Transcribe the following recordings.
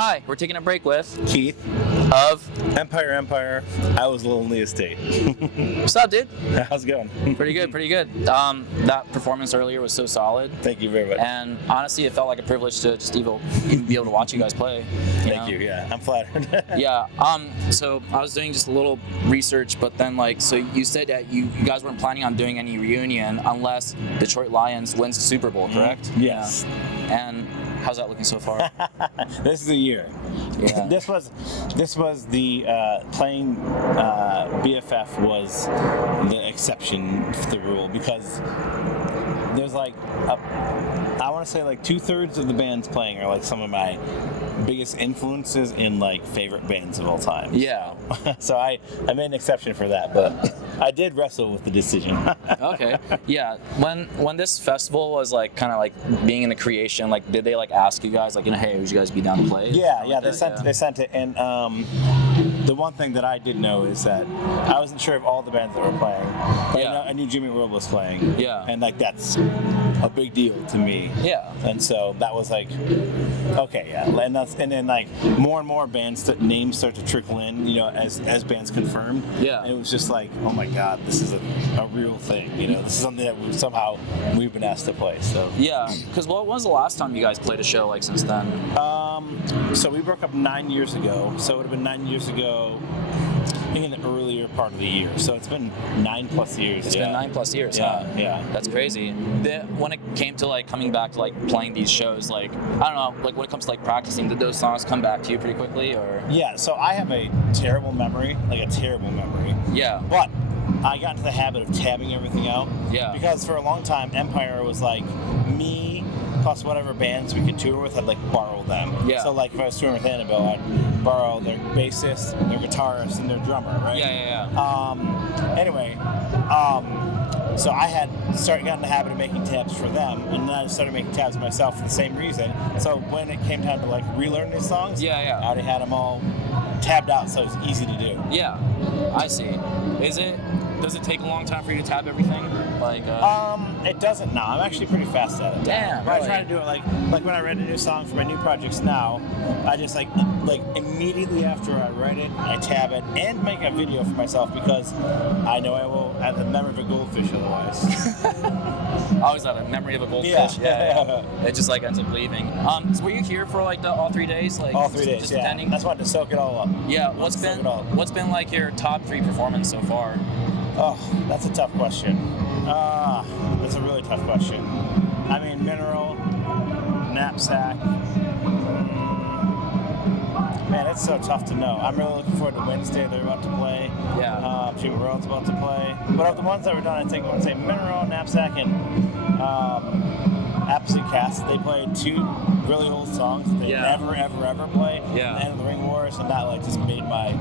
Hi, we're taking a break with Keith of Empire. I was Lonely Estate. What's up, dude? How's it going? Pretty good. That performance earlier was so solid. Thank you very much. And honestly, it felt like a privilege to just even be able to watch you guys play. Thank you. Yeah, I'm flattered. Yeah. So I was doing just a little research, but then so you said that you guys weren't planning on doing any reunion unless Detroit Lions wins the Super Bowl, correct? Yes. Yeah. And how's that looking so far? This is a year. Yeah. This was the playing BFF was the exception to the rule, because there's I want to say 2/3 of the bands playing are some of my biggest influences in favorite bands of all time. Yeah. So I made an exception for that, but I did wrestle with the decision. Okay. Yeah. When this festival was being in the creation, did they ask you guys hey, would you guys be down to play? Yeah. They sent it, and the one thing that I did know is that I wasn't sure of all the bands that were playing. But Yeah. I knew Jimmy World was playing. Yeah. And that's a big deal to me. Yeah. And so that was okay, yeah. And then more and more bands names start to trickle in, as bands confirmed. Yeah. And it was just oh my God, this is a real thing. This is something that we've been asked to play. So Yeah. Because what was the last time you guys played a show since then? So we broke up 9 years ago. So it would have been 9 years ago, I think in the earlier part of the year. So it's been 9+ years. It's been 9+ years. Yeah, Huh? yeah. That's crazy. When it came to coming back to playing these shows, I don't know, when it comes to practicing, did those songs come back to you pretty quickly, or? Yeah. So I have a terrible memory, Yeah. But I got into the habit of tabbing everything out. Yeah. Because for a long time, Empire was me plus whatever bands we could tour with, I'd borrow them. Yeah. So if I was touring with Annabelle, I'd borrow their bassist, their guitarist, and their drummer, right? Yeah. Anyway, so I got in the habit of making tabs for them, and then I started making tabs myself for the same reason. So when it came time to relearn these songs, Yeah. I already had them all tabbed out, so it was easy to do. Yeah. I see. Does it take a long time for you to tab everything? It doesn't now. I'm actually pretty fast at it. Damn, But really? I try to do it like when I write a new song for my new projects now, I just immediately after I write it, I tab it and make a video for myself, because I know I will have the memory of a goldfish otherwise. I always had a memory of a goldfish. Yeah. It just ends up leaving. So were you here for all 3 days? All 3 days, just yeah. attending? That's why to soak it all up. Yeah. What's been your top 3 performance so far? Oh, that's a tough question. That's a really tough question. I mean, Mineral, Knapsack. Man, it's so tough to know. I'm really looking forward to Wednesday. They're about to play. Yeah. Jimmy World's about to play. But of the ones that were done, I think I would say Mineral, Knapsack, and Absolute Cast. They played 2 really old songs that they never, ever play. Yeah. The End of the Ring Wars, and that just made my...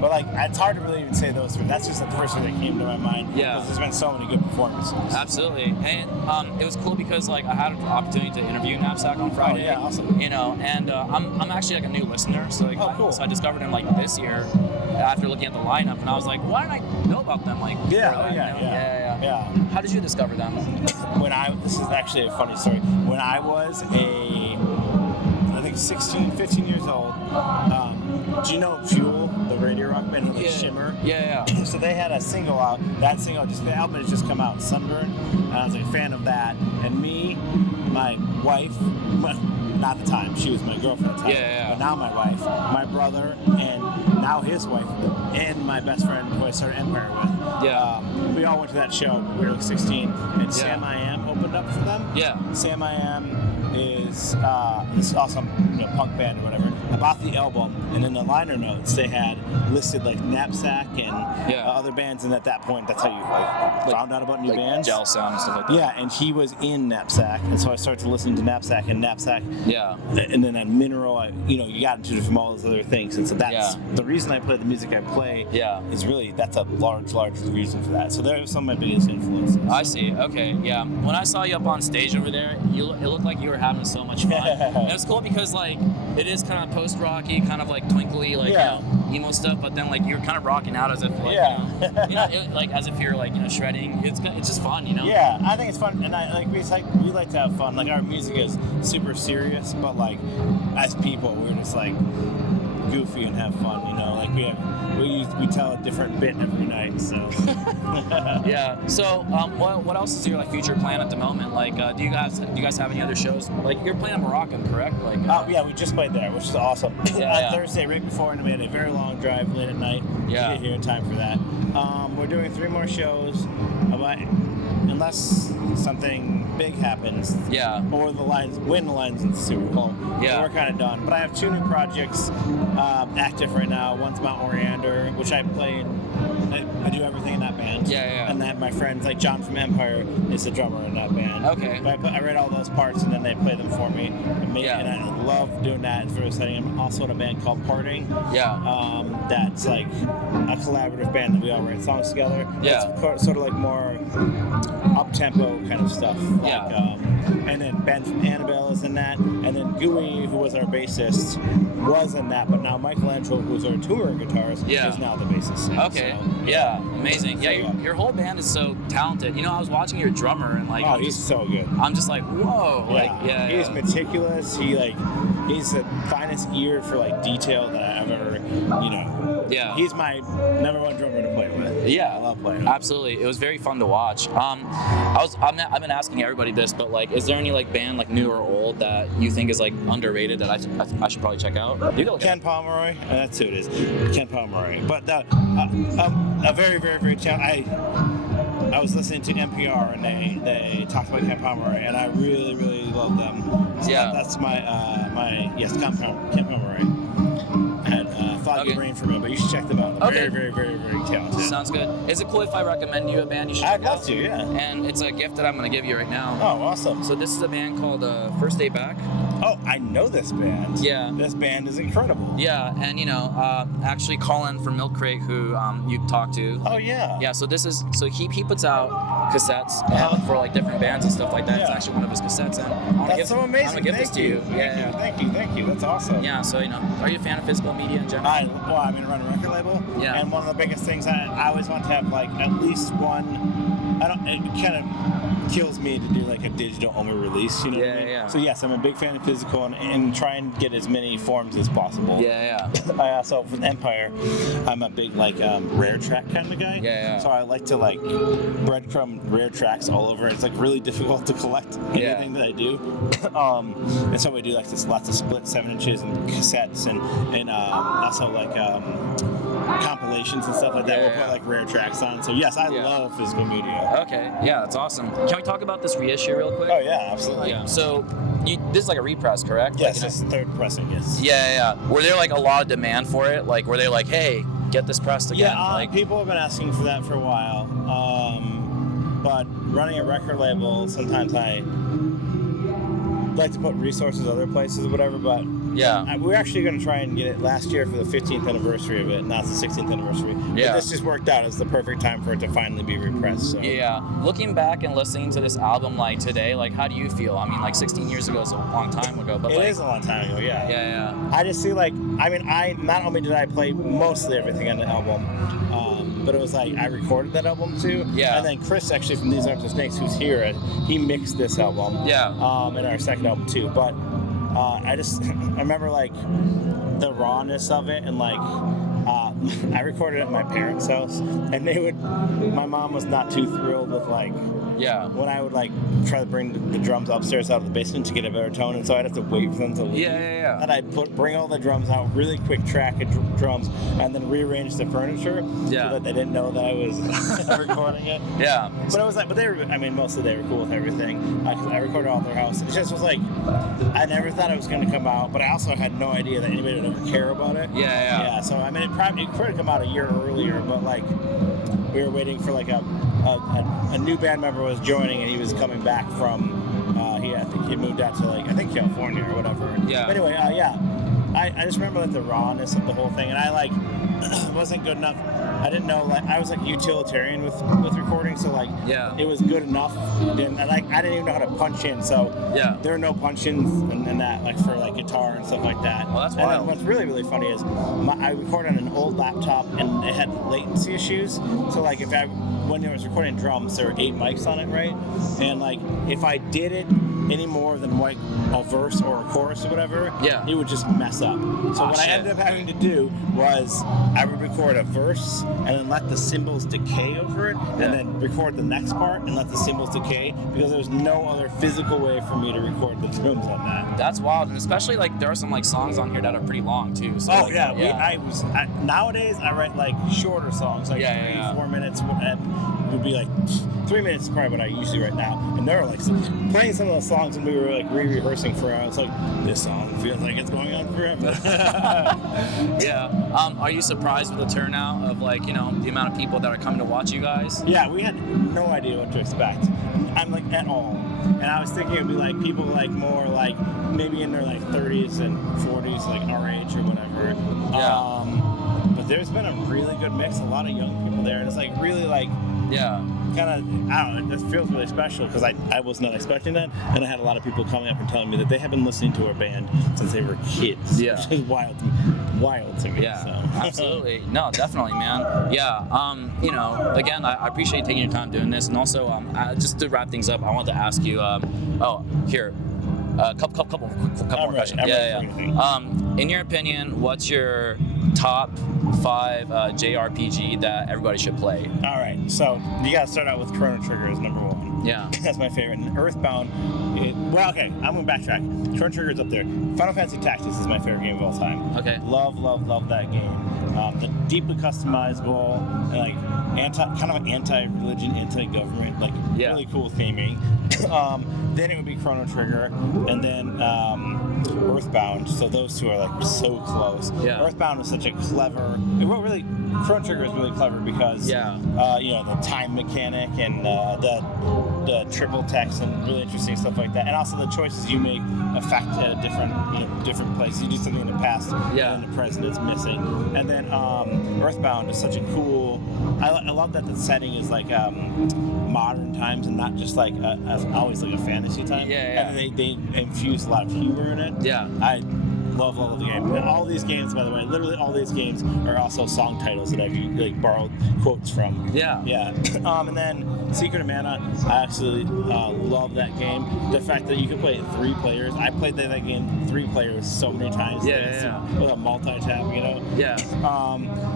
But it's hard to really even say those 3. That's just the first thing that came to my mind. Yeah. Because there's been so many good performances. Absolutely. And it was cool because I had an opportunity to interview Knapsack on Friday. Oh, yeah, awesome. And I'm actually a new listener, so cool. so I discovered them this year after looking at the lineup, and I was like, why didn't I know about them before that, Yeah. How did you discover them? This is actually a funny story. When I was I think 16, 15 years old, do you know Fuel, the radio rock band, Shimmer? Yeah. So they had a single out. That single, the album has just come out, Sunburn. And I was a fan of that. And me, my wife, not at the time, she was my girlfriend at the time. Yeah. But now my wife, my brother, and now his wife, and my best friend who I started Empire with. Yeah. We all went to that show. We were 16, and Sam I Am opened up for them. Yeah. Sam I Am is this awesome punk band or whatever. I bought the album, and in the liner notes they had listed Knapsack and other bands, and at that point that's how you found out about new bands. Gel Sound and stuff like that. Yeah, and he was in Knapsack, and so I started to listen to Knapsack, and Yeah. And then on Mineral, you got into it from all those other things, and so that's the reason I play the music I play. Yeah. Is really that's a large reason for that. So they're some of my biggest influences. I see. Okay. Yeah. When I saw you up on stage over there, it looked like you were having so much fun. And it's cool because it is kind of post-rocky, kind of twinkly, emo stuff, but then you're kind of rocking out as if as if you're shredding. It's just fun, Yeah, I think it's fun, and we like to have fun. Our music is super serious, but as people, we're just like goofy and have fun, you know. Like we tell a different bit every night, so. Yeah. So, what else is your like future plan at the moment? Like, do you guys have any other shows? Like, you're playing in Moroccan, correct? Like. Yeah, we just played there, which is awesome. Yeah. Thursday, right before, and we had a very long drive late at night. Yeah. To get here in time for that. We're doing 3 more shows, unless something big happens. Yeah. Or the Lions win the Lions in the Super Bowl. Yeah. So we're kind of done. But I have 2 new projects active right now. One's Mount Oriander, which I play I do everything in that band. Yeah. And then my friends, like John from Empire, is the drummer in that band. Okay. But I read all those parts, and then they play them for me. And Yeah. I love doing that. It's very exciting. I'm also in a band called Parting. Yeah. That's like a collaborative band that we all write songs together. Yeah. It's sort of like more up-tempo kind of stuff. Yeah. And then Ben from Annabelle is in that. And then Gooey, who was our bassist, was in that. But now Michelangelo, who's our tour guitarist, is now the bassist. Okay. So, yeah. Amazing. Yeah. Your whole band is so talented. You know, I was watching your drummer and like. Oh, he's so good. I'm just like, whoa. He's meticulous. He's the finest ear for like detail that I've ever, Yeah. He's my #1 drummer to play with. Yeah, I love playing with. Absolutely. It was very fun to watch. I've been asking everybody this, but like, is there any like band like new or old that you think is like underrated that I should probably check out? You go. Ken Pomeroy. That's who it is. Ken Pomeroy. But a very, very, very talented. I was listening to NPR and they talked about Ken Pomeroy, and I really, really love them. So Yeah. That's my Ken Pomeroy. Foggy Brain for me, but you should check them out. They're very, very, very, very talented. Sounds good. Is it cool if I recommend you a band you should check I'd love out? to, yeah. And it's a gift that I'm going to give you right now. Oh, awesome. So this is a band called First Day Back. Oh, I know this band. Yeah. This band is incredible. Yeah, and actually Colin from Milk Crate, who you talked to. Oh, yeah. Yeah, so he puts out cassettes for like different bands and stuff like that. Yeah. It's actually one of his cassettes, and That's so amazing. I'm gonna give this to you. Yeah. Thank you. That's awesome. Yeah, so are you a fan of physical media in general? I run a record label. Yeah. And one of the biggest things I always want to have like at least one. It kind of kills me to do like a digital only release. You know what I mean? Yeah. So yes, I'm a big fan of physical and try and get as many forms as possible. Yeah. I also with Empire, I'm a big like rare track kind of guy. Yeah. So I like to like breadcrumb rare tracks all over. It's like really difficult to collect anything that I do. And so we do like lots of split 7 inches and cassettes and also like compilations and stuff like that. We'll put like rare tracks on. So yes, I love physical media. Okay. Yeah, that's awesome. Can we talk about this reissue real quick? Oh yeah, absolutely. Yeah. So this is like a repress, correct? Yes, it's third pressing. Yes. Yeah. Were there like a lot of demand for it? Like, were they like, hey, get this pressed again? Yeah, like people have been asking for that for a while. But running a record label, sometimes I like to put resources other places or whatever, but we're actually going to try and get it last year for the 15th anniversary of it, and now it's the 16th anniversary. Yeah. But this just worked out as the perfect time for it to finally be repressed. So. Yeah. Looking back and listening to this album like today, like how do you feel? I mean, like 16 years ago is a long time ago, but It is a long time ago, yeah. Yeah. I just see I not only did I play mostly everything on the album, but it was like I recorded that album too. Yeah. And then Chris actually from These Aren't the Snakes, who's here, he mixed this album. Yeah. In our second album too. But I remember like the rawness of it and like I recorded it at my parents' house and my mom was not too thrilled with like when I would like try to bring the drums upstairs out of the basement to get a better tone, and so I'd have to wait for them to leave. Yeah. And I'd bring all the drums out, really quick track of drums, and then rearrange the furniture so that they didn't know that I was recording it. Yeah. But it was like, mostly they were cool with everything. I recorded all at their house. It just was like, I never thought it was going to come out, but I also had no idea that anybody would ever care about it. Yeah. So it could have come out a year earlier, but like we were waiting for like a new band member was joining, and he was coming back from I think he moved out to California or whatever. Yeah. But anyway, I just remember like the rawness of the whole thing, and I like wasn't good enough. I didn't know, like I was like utilitarian with recording, so like it was good enough, and I didn't even know how to punch in, so there are no punch ins and that like for like guitar and stuff like that. Well, that's and wild. then what's really really funny is I recorded on an old laptop and it had latency issues, so like when I was recording drums, there were 8 mics on it, right? And like if I did it any more than like a verse or a chorus or whatever, it would just mess up. So what I ended up having to do was I would record a verse and then let the cymbals decay over it, and then record the next part and let the cymbals decay, because there's no other physical way for me to record the drums on that. That's wild, and especially like there are some like songs on here that are pretty long too. So, nowadays I write like shorter songs, like 4 minutes, and it would be like 3 minutes is probably what I usually write now. And they were like playing some of the songs, and we were like re-rehearsing for. I was like, this song feels like it's going on forever. Are you surprised with the turnout of like the amount of people that are coming to watch you guys? Yeah, we had no idea what to expect. I'm like at all. And I was thinking it would be like people like more like maybe in their like 30s and 40s, like our age or whatever. But there's been a really good mix, a lot of young people there, and it's like really like kind of, I don't know, it feels really special because I was not expecting that, and I had a lot of people coming up and telling me that they have been listening to our band since they were kids, which is wild to me. Yeah, so. Absolutely. No, definitely, man. Yeah, again, I appreciate taking your time doing this, and also, just to wrap things up, I wanted to ask you, couple more questions. In your opinion, what's your top 5 JRPG that everybody should play? All right, so you gotta start out with Chrono Trigger as number 1. Yeah. That's my favorite. And Earthbound, I'm gonna backtrack. Chrono Trigger's up there. Final Fantasy Tactics is my favorite game of all time. Okay. Love that game. The deeply customizable, and like kind of anti-religion, anti-government, like really cool theming. Then it would be Chrono Trigger, and then Earthbound. So those two are like so close. Yeah. Earthbound was such a clever. Chrono Trigger is really clever because the time mechanic and the triple text and really interesting stuff like that, and also the choices you make affect different places. You do something in the past, and in the present it's missing. And then Earthbound is such a cool. I love that the setting is like modern times and not just like always like a fantasy time. And they infuse a lot of humor in it. I love the game. And all these games, by the way, literally all these games are also song titles that I've like borrowed quotes from. And then Secret of Mana, I absolutely love that game. The fact that you can play it 3 players. I played that game 3 players so many times. With a multi-tap,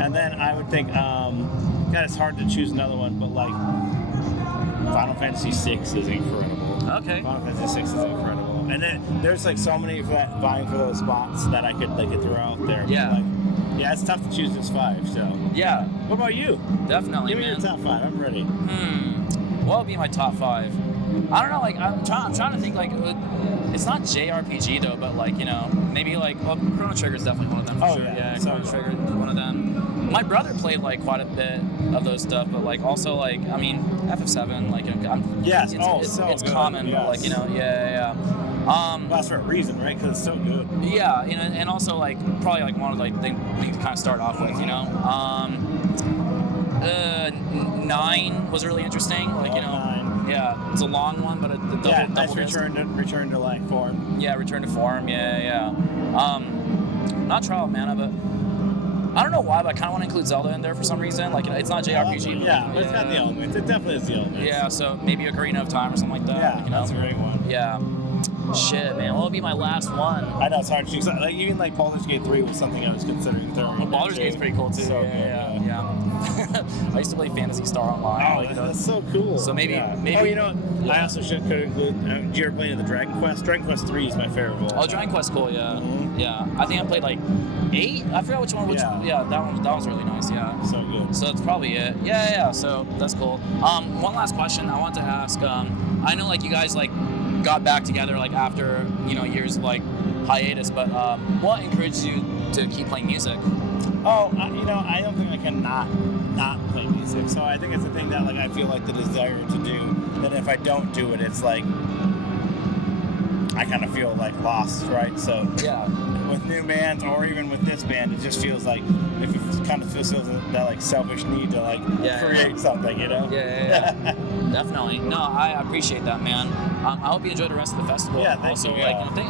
and then I would think, God, it's hard to choose another one, but like Final Fantasy VI is incredible. Okay. Final Fantasy VI is incredible. And then there's like so many vying for those spots that I could throw out there. It's tough to choose just 5. So what about you? Definitely. Give me your top 5. I'm ready. What would be my top 5? I don't know. Like I'm trying to think. Like it's not JRPG though, but like maybe like Chrono Trigger is definitely one of them for sure. Chrono Trigger is one of them. My brother played like quite a bit of those stuff, but like also like I mean FF7 like it's good. common, but like that's for a reason, right? Because it's so good. Yeah, and also like probably like one of like things to kind of start off with, 9 was really interesting, like 9. Yeah, it's a long one, but the double return to like form. Yeah, return to form. Not Trial of Mana, but I don't know why, but I kind of want to include Zelda in there for some reason. Like it's not JRPG. But it's got the elements. It definitely is the elements. Yeah, so maybe Ocarina of Time or something like that. Yeah, that's a great one. Yeah. Shit, man. What would be my last one? I know, it's hard to choose. Like, even like Baldur's Gate 3 was something I was considering throwing. Baldur's Gate's pretty cool too. So I used to play Phantasy Star Online. That's so cool. So maybe. I also could include. Did you ever play the Dragon Quest? Dragon Quest 3 is my favorite. Dragon Quest, cool. Yeah. Mm-hmm. Yeah. I think I played like 8. I forgot which one. That was really nice. Yeah. So good. So that's probably it. Yeah. So that's cool. One last question I want to ask. I know like you guys like got back together like after years of like hiatus, but what encouraged you to keep playing music? I don't think I can not play music. So I think it's a thing that like I feel like the desire to do. That if I don't do it, it's like I kind of feel like lost, right? So with new bands or even with this band, it just feels like if it kind of feels that like selfish need to like create something, Yeah. Definitely. No, I appreciate that, man. I hope you enjoy the rest of the festival. Yeah, thank you.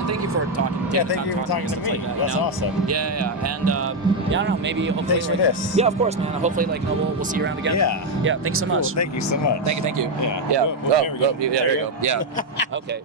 Thank you for talking. Thank you for talking to me. Like that, That's awesome. Yeah. And I don't know, maybe hopefully. Thanks for this. Yeah, of course, man. Hopefully, we'll see you around again. Yeah. Thanks so much. Cool. Thank you so much. Thank you. Yeah. Yeah. There we go. There you go. Yeah. Okay.